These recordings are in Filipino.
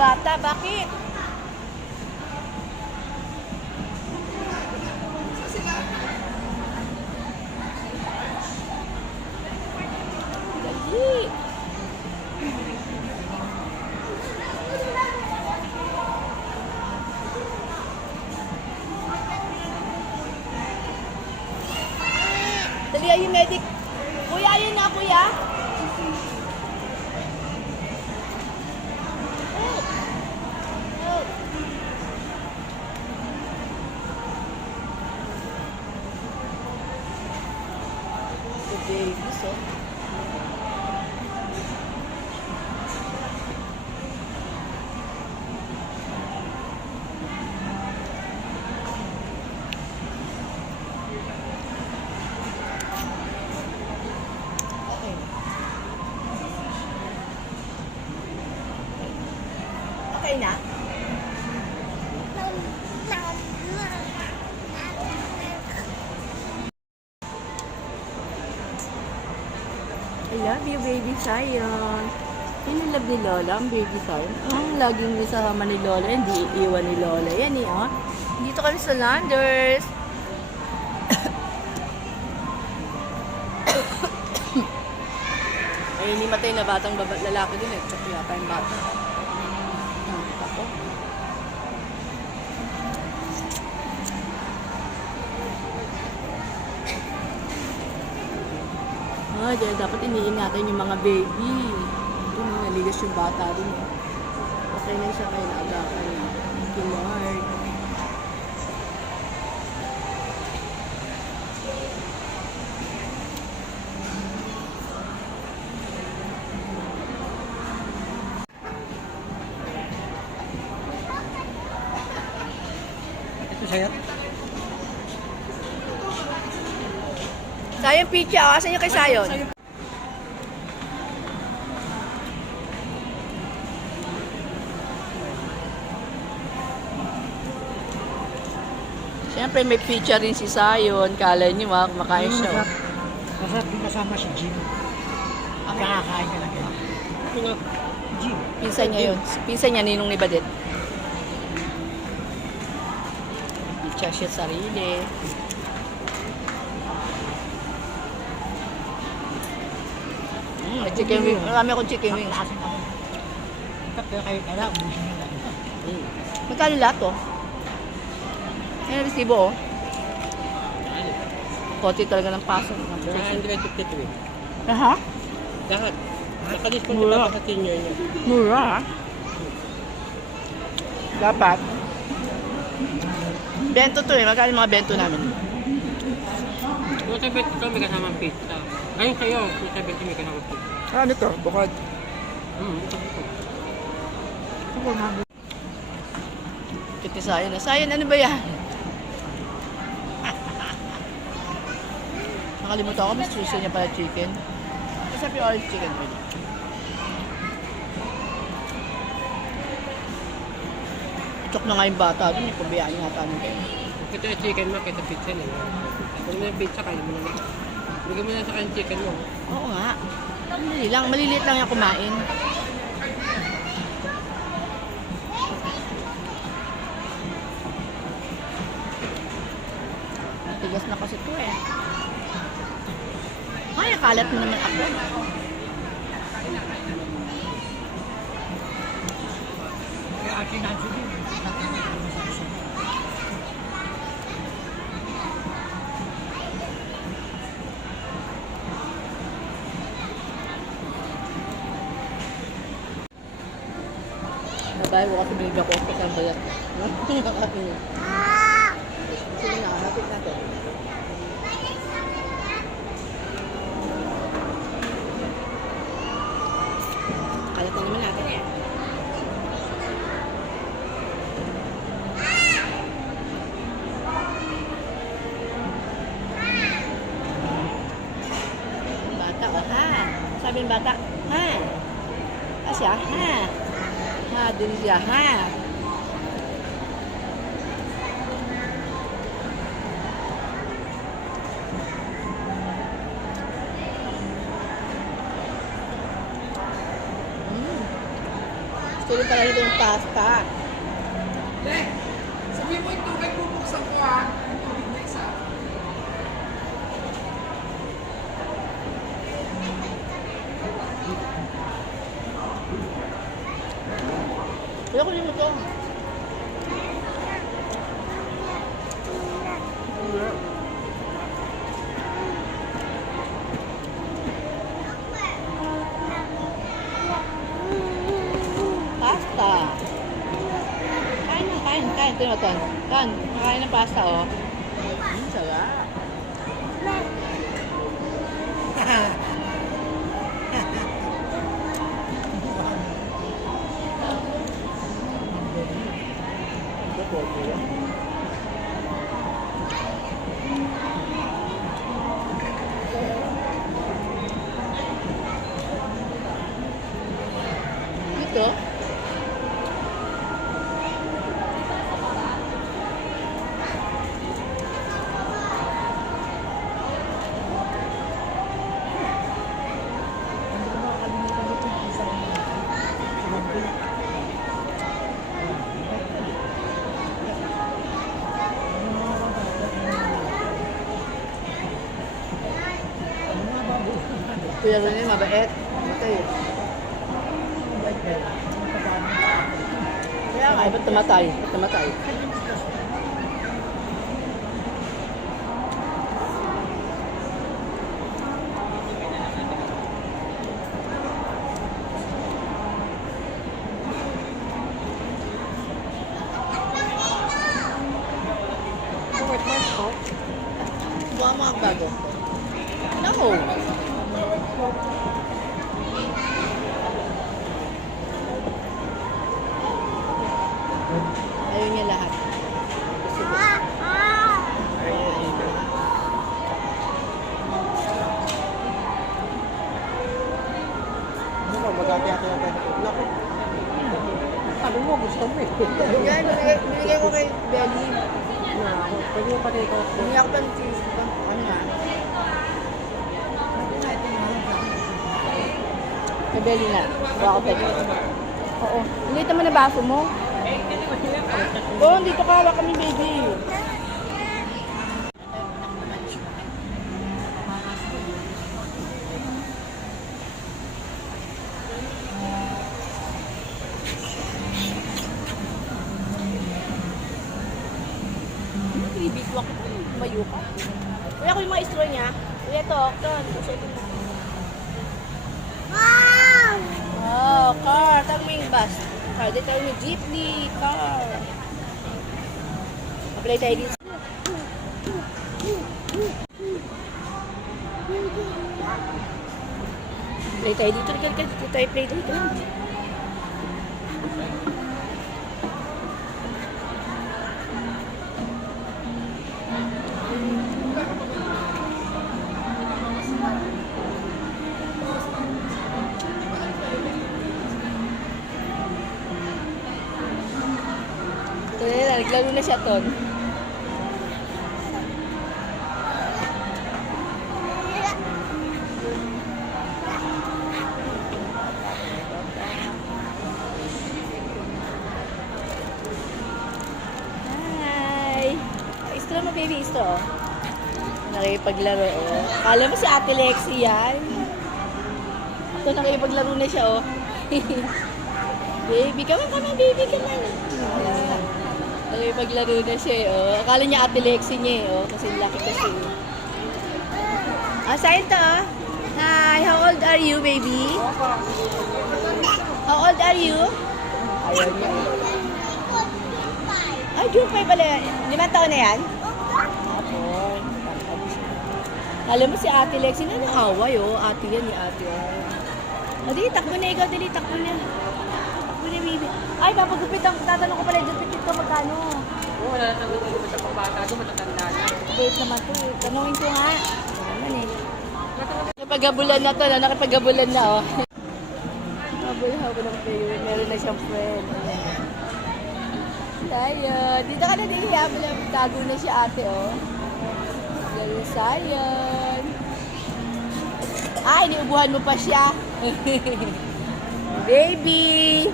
bata, bakit? Dali. Dali, ayun, medic. Kuya, ayun na, kuya. Help. Help. The babies, oh. Okay. Okay na? I love you, baby Zion. Inilab ni Lola ang baby Zion. Ang laging nisama ni Lola, hindi iiwan ni Lola. Yan eh, oh. Dito kami sa Landers. Ay, hindi matay na batang lalaki din eh. Tsaka yata yung bata. Ako. Ah, dahil dapat iniingatan yung mga baby. Ito na, naligas yung bata din. Okay na siya kayo naagapan niya. Thank you, Lord. Ito sa'yo? Sayon pizza, oh. Asan yung kay Sayon? Siyempre may pizza rin si Sayon. Kala niyo kumakain siya. Masarap din kasama si Jim. Kakakain ka lang yan. Jim. Pinsan niya yun. Pinsan niya, ninong ni Badet. Pizza siya sarili. May chicken wing. Marami akong chicken wings. Pero kayo kaya, ubusin nyo lang. Magkano lahat to? Ayan ang resibo, oh. Kote talaga ng paso. 153. Aha? Lahat. Nakadiscount Mura. pa sa senior niya. Mura, ah. Dapat. Bento to eh. Magkano yung mga bento namin? Kung sa bet ito, may kasamang pizza. Ayun kayo, kung sa bet ito, may kasamang pizza. Ano to? Bukod. Ito ito. Kiti Sayon na. Sayon, ano ba yan? Nakalimutan ko, mas suso niya pala chicken. Masarap yung orange chicken. Chok na nga yung bata dun. Pabayaan niya ata nito. Ito yung chicken mo, kaysa pizza na. Kung may pizza, kayo mo na. Bigyan mo na sa kanyang chicken mo. Oo nga. Dali lang. Maliliit lang yung kumain. Tigas na kasi ito eh. Ay, kalat mo naman ako. Kaya akin Nancy din. Nabay mo kasi binigyan ko ako sa balat. Sige na, hapit natin. Kalat na naman natin eh. Bata, oh ha. Sabi ng bata, ha. Asya, ha. Ha, din siya, ha. gusto rin pala nito yung pasta. Sabihin mo yung tubig, bubuksan ko ha. Yung tubig na isa. Kaya ko ito. Pasta. Kain na, kain. Kain. Ito natin. Tan, makain ng pasta, oh. Sarap. Dito? Kuya Rene, mabait. Okay. Kaya nga, ba't tumatay? Ba't tumatay? Buka mo ang bago. No! Ayaw niya lahat. Gusto niya. Ano ba, magagaya kaya tayo ng ulam? Ano mo, gusto mo eh. Yan, binigay ko kay Belly. Pwede mo pa dito. Hindi ako pang cheese. Ano nga? Kay Belly na. Huwag ako tayo. Oo. Ulitan mo na baso mo. Oo, dito ka. Hawak kami, baby. Ibig ko. Tumayo ka. Kuya ko yung mga straw niya. Kuya to. Susutin mo. Oh, car. Tawag mo yung bus. Car. Dito tawag mo jeepney. Car. Apply tayo dito. Play tayo dito. Dito tayo play dito. Naglaro na siya, Ton. Hi! Istro mo, baby. Istro, oh. Nakipaglaro, oh. Kala mo si Ate Lexi yan. Ito, nakipaglaro na siya, oh. Baby, come on, baby, come on. Nakipaglaro na siya, oh. Akala niya Ate Lexi niya, oh. Kasi laki kasi. Ah, saan to, oh? Hi, how old are you, baby? How old are you? Ayaw niya. Ay, June 5 pala. 5 taon na yan? Apo. Alam mo si Ate Lexi na naaway, oh. Ate yan, ni Ate. O, di, takbo na ikaw, dali, takbo na. Takbo na, baby. Ay, papagupit ang tatanong ko pala, gupit dito magkano? Oo, wala na tanong ko sa pambata ko, matatanda na. Wait naman to, eh. Tanungin ko nga. Naman eh. Nakipagabulan na to, no? Nakipagabulan na, oh. Habol ng payo. Meron na siyang friend. Tayo. Dito ka na din, habol na. Tago na si ate, oh. Ganun sayon. Ay, iniubuhan mo pa siya. Baby!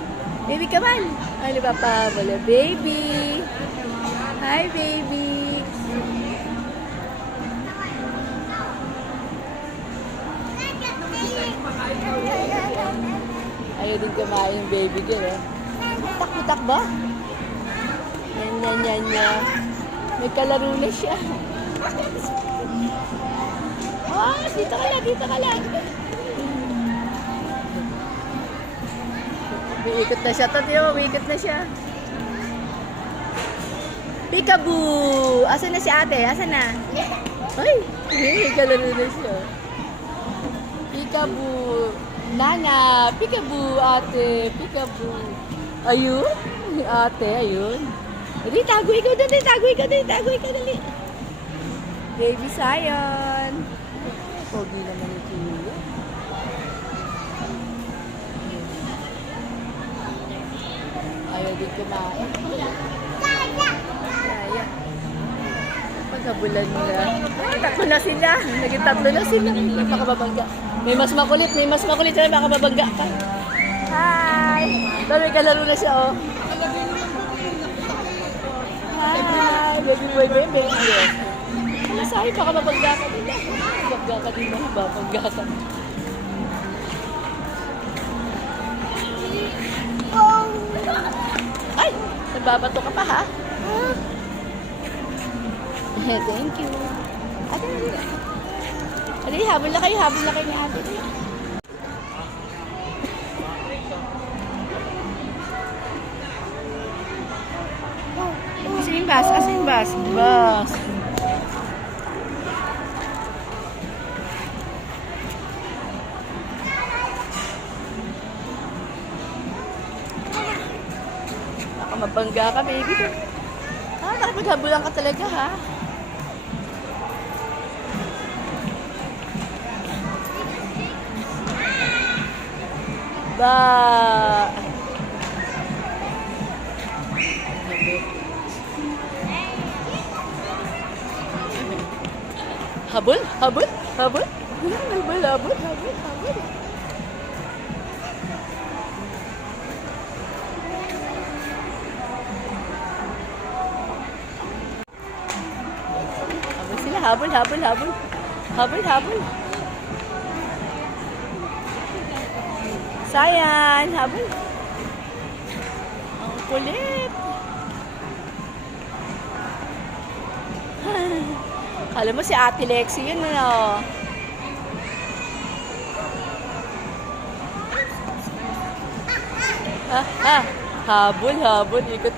Baby, come on. Ano ba pa? Wala, baby. Hi, baby. Ayaw din kumain yung baby girl, eh. Takbo-tak ba? Yan. May kalaro na siya. Ah, dito ka lang. Umiikot na siya. Umiikot na siya. Peekaboo! Asan na si ate? Asan na? Ay, may kalaro na siya. Peekaboo! Nana! Peekaboo, ate! Peekaboo! Ayun! Ate, ayun. Dali, tago ikaw dali! Tago ikaw dali! Baby Zion! Pogi naman ni Kuya. Ayaw din kumain. Kaya. Pagkabulan nila. Tatlo na sila. Naging tatlo na sila. Baka mabangga. May mas makulit na baka mabangga ka. Hi! May kalaro na siya, oh. Hi! Baby boy, baby. Ano sa'yo? Baka mabangga ka din. Mabangga ka din ba? Mabangga ka. Ay! Nagbabato ka pa, ha? Thank you. Ate, dali, habol na kayo ni ate. Asan yung bus? Bus. Baka mabangga ka, baby. Nakapaghabulan ka talaga, ha? Ba. Habol. Habol sila, habol. Sayan, habol. Ang kulit. Kala mo si Ate Lexi yun, ano? Habol, ikot.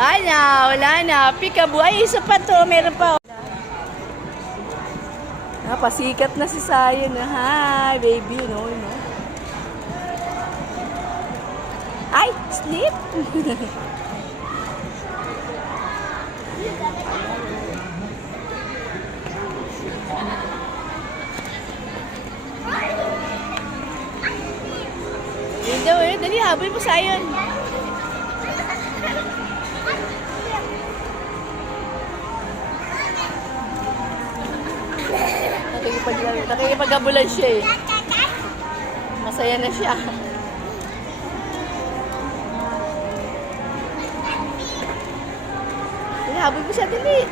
Wala na. Peekaboo. Ay, isa pa to. Meron pa. Pasikat na si Sayon. Hi, baby. No. Ay, sleep. Dali, habol mo Sayon. Nakikipag-abulan siya, eh. Masaya na siya. Habol mo siya, dali.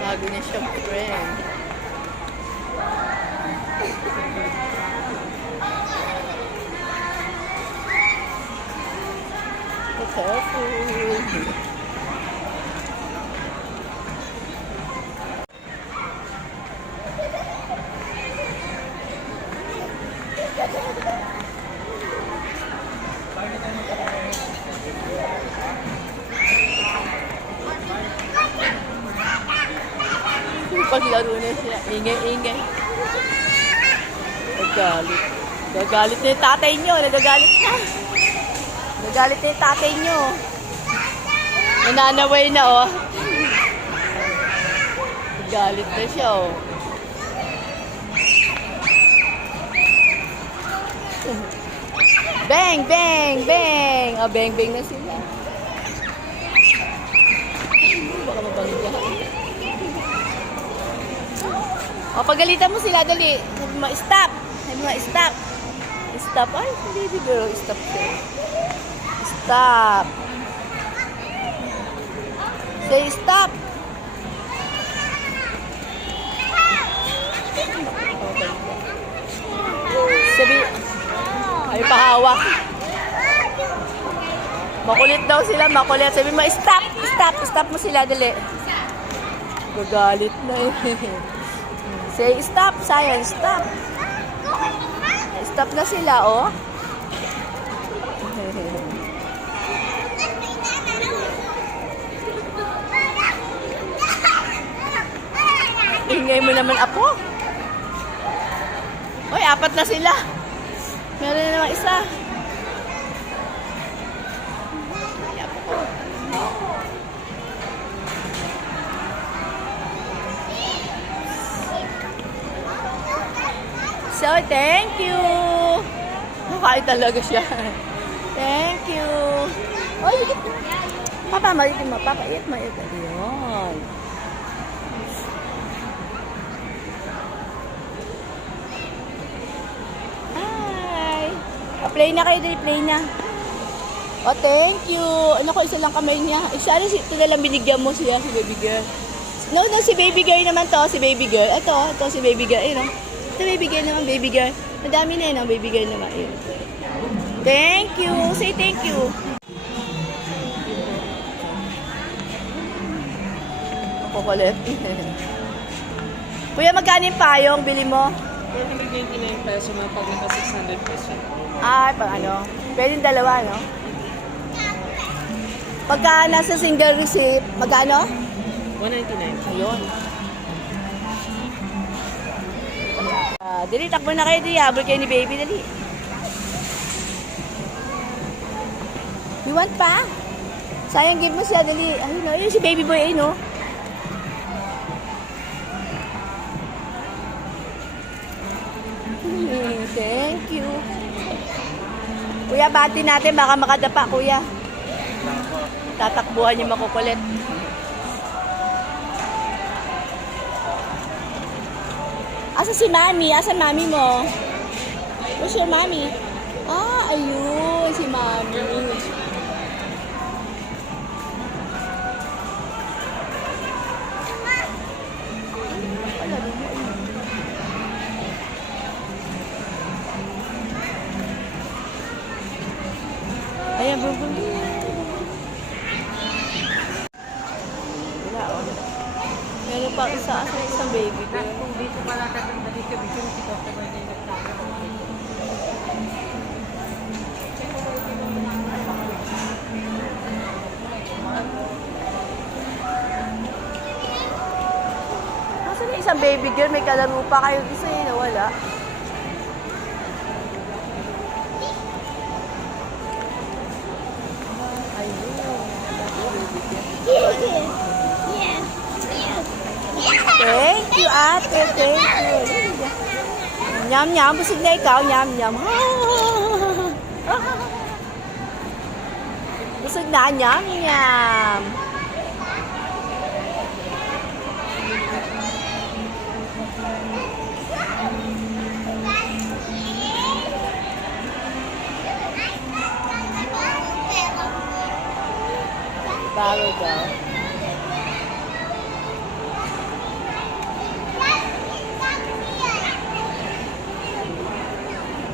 Bago niya siyang friend. Careful. Paglaro na siya. Ingay. Nagagalit. Nagagalit na yung tatay nyo. Nagagalit na yung tatay nyo. Nananaway na, oh. Galit na siya, oh. Bang, bang, bang. Oh, bang, bang na sila. Baka mabangga. O, pagalitan mo sila, dali. Sabi mo, stop. Sabi mo, stop. Stop. Ay, baby girl, stop siya. Stop. Say stop. Sabi, ay, pahawak. Makulit daw sila, makulit. Sabi mo, stop, stop, stop mo sila, dali. Gagalit na eh. Say, stop, Sayan, stop. Stop na sila, oh. Ingay mo naman ako. Uy, 4 na sila. Meron na naman isa. So, thank you. Makain talaga siya. Thank you. Oy, Papa, malitin mo. Papa, eat mo. Yun. Hi. Play na kayo, dali. Play na. Oh, thank you. Ano ko, isa lang kamay niya. Isa ito na lang binigyan mo siya, si baby girl. No, si baby girl naman to. Si baby girl. Ito si baby girl. Ayun, ito baby girl naman, baby girl. Madami na yun, baby girl naman. Ayun. Thank you. Say thank you. Kukulit. Kuya, magkano yung payong? Bili mo? 499 peso na pag naka 600 peso. Ay, pag ano? Pwede yung dalawa, no? Pagka nasa single receipt, magkano? 199. Ayun. Dali, takbo na kayo, dali. Habol kayo ni baby, dali. You want pa? Sayang, give mo siya, dali. Ayun, no? Ayun si baby boy, ayun, no? Thank you. Kuya, bati natin. Baka makadapa, kuya. Tatakbuhan niyo makukulit. Asa si mami? Asa mami mo? Where's your mami? Ah, ayun. Si mami. Ayan, bubuli. Wala, oh. Meron pa isang baby girl. Kung dito pala tatanda dito, dito si customer na yung nagtatawa. Nasaan yung isang baby girl? May kalaro pa kayo. Isa yun, nawala. Thank you, ate. Thank you. Nyam, nyam. Busog na ikaw. Nyam, nyam. Busog na. Nyam, nyam. Bago daw.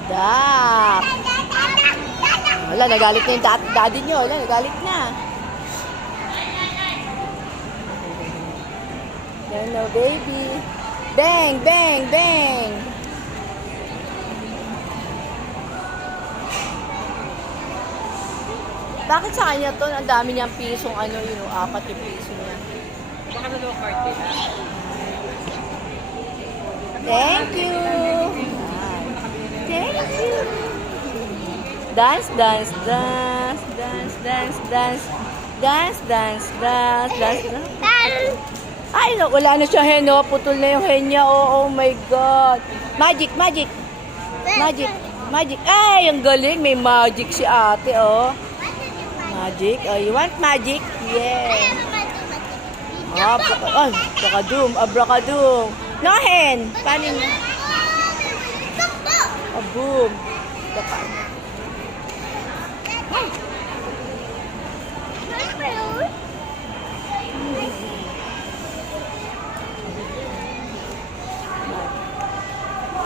Dak. Wala, nagalit na yung daddy nyo. Wala, nagalit na. Hello, baby. Bang, bang, bang. Bakit sa kanya to? Ang dami niyang pisong ano, yun, 4 yung piso niya. Baka na card din. Thank you. Thank you. Dance, dance, dance, dance, dance, dance, dance, dance, dance, dance, dance. Ay, no, wala na siya hen, oh. Putol na yung hen niya. Oh, oh my God. Magic, magic. Magic, magic. Ay, ang galing. May magic si ate, oh. Magic. Oh, you want magic? Yeah. Abracadum, abracadum. No, hen. Paano niya? Boom.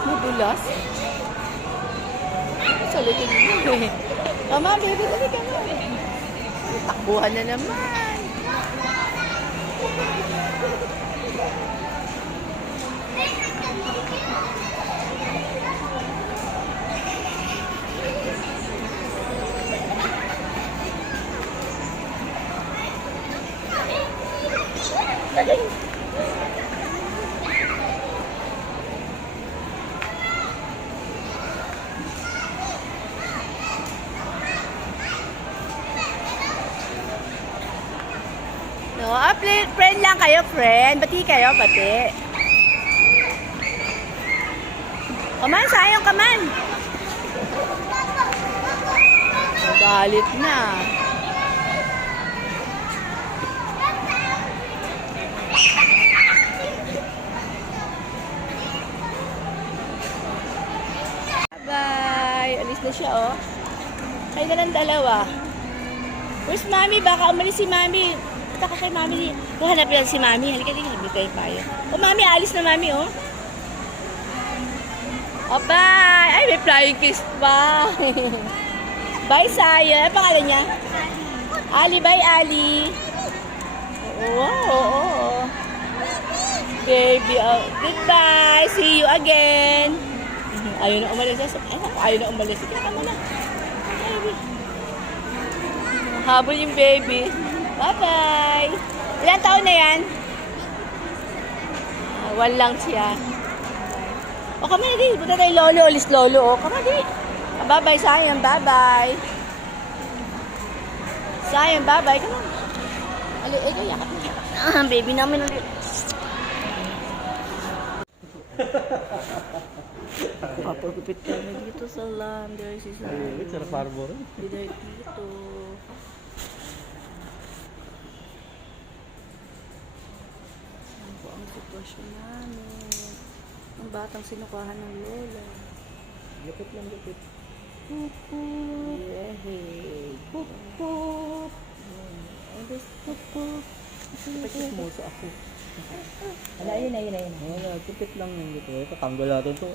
Madulas. Salutin mo. Come on, baby. Dali ka na. Takbuhan na naman. No, friend lang kayo, friend. Bati kayo, bati. Kaman, sayang kaman. Galit na. Bye! Alis na siya, oh. Kayo na lang dalawa. Where's Mami? Baka umalis si Mami. Punta ka kay Mami. Hanap yan si Mami. Halika din, halika tayo payo. Oh, Mami, alis na Mami, oh. Oh, bye! Ay, may flying kiss pa. Bye, Saya. Ano pangalan niya? Ali, bye, Ali. Oo, oo, oo. Baby, oh. Goodbye. See you again. Ayaw na umalis. Ayaw na umalis. Sige, tama na. Baby. Habol yung baby. Bye-bye. Ilang taon na yan? 1 lang siya. O, come on, di. Punta tayo lolo. Alis lolo, o. Come on, di. Bye-bye, sayang. Bye-bye. Sayang, bye-bye. Come on. Ikaw, yakap na. Baby namin ulit. Kapagupit kami dito sa lander. Si Sayang. Sarap Barbara. Dito. Ano po ang sitwasyon namin? Ang batang sinukahan ng lola. Lupit lang, lupit. Yehey. Pup. Abis pup. Ipakit mo sa ako. Ala, yun na. Wala, lupit lang yun dito. Tatanggal natin ito.